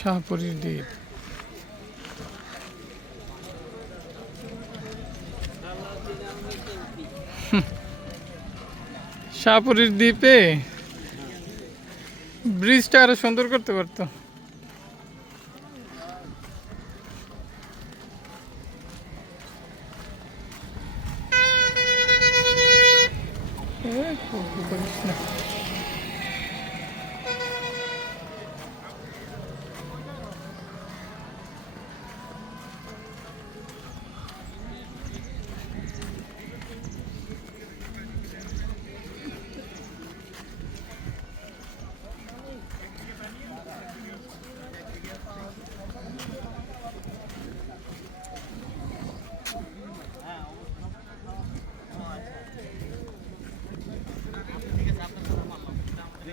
শাহপুরীর দ্বীপ। শাহপুরীর দ্বীপে ব্রিজটা আরও সুন্দর করতে পারতো করিস না।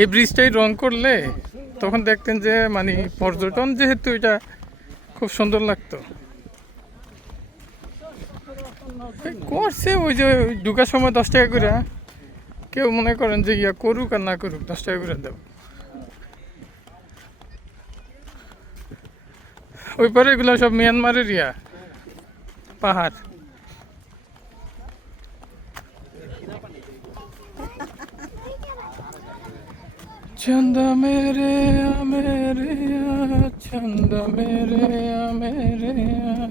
এই ব্রিজটাই রং করলে তখন দেখতেন যে মানে পর্যটন যেহেতু এটা খুব সুন্দর লাগতো। করছে ওই যে ওই ঢুকার সময় দশ টাকা করে কেউ মনে করেন যে ইয়া করুক আর না করুক দশ টাকা করে দেব ওই পারে এগুলো সব মিয়ানমারের ইয়া পাহাড় চন্দা মেরে আ মেরে আ,